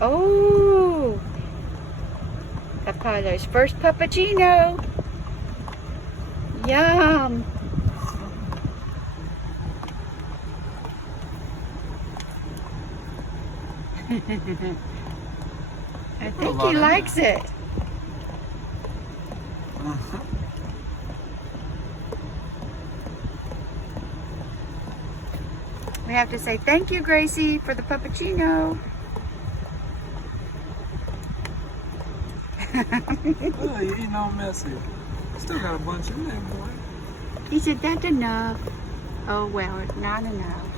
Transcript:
Oh, Apollo's first Puppacino. Yum. I think he likes it. We have to say thank you, Gracie, for the Puppacino. Oh, you eating all messy. Still got a bunch in there, boy. He said, that's enough. Oh, well, it's not enough.